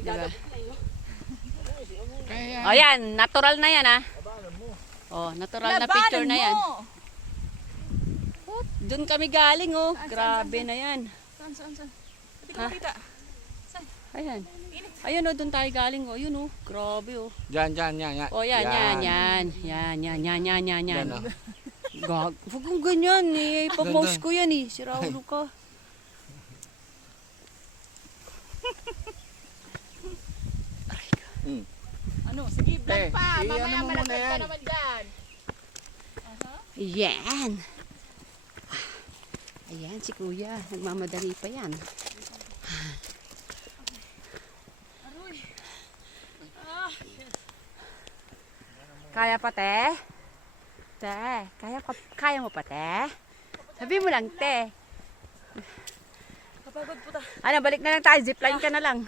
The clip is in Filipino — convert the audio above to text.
Diba? O yan, natural na yan ah. Oh, natural na picture na yan. Doon kami galing oh. Grabe na yan. Saan? Hindi ko makita. Ayan. Ayun oh, doon tayo galing oh. Ayun oh. Grabe oh. Yan. Oh, yan. Yan oh. Gag. Huwag kong ganyan eh. Pag-mouse ko yan eh. Si Raulo ka. Ano? Sige, vlog pa. Mamaya malaglag ka naman dyan. Yan. Ayan si kuya. Nagmamadali pa yan. Kaya pa te? Te, kaya mo pa te? Sabi mo lang te. Kapagod po ta. Ano, balik na lang tayo. Zipline ka na lang.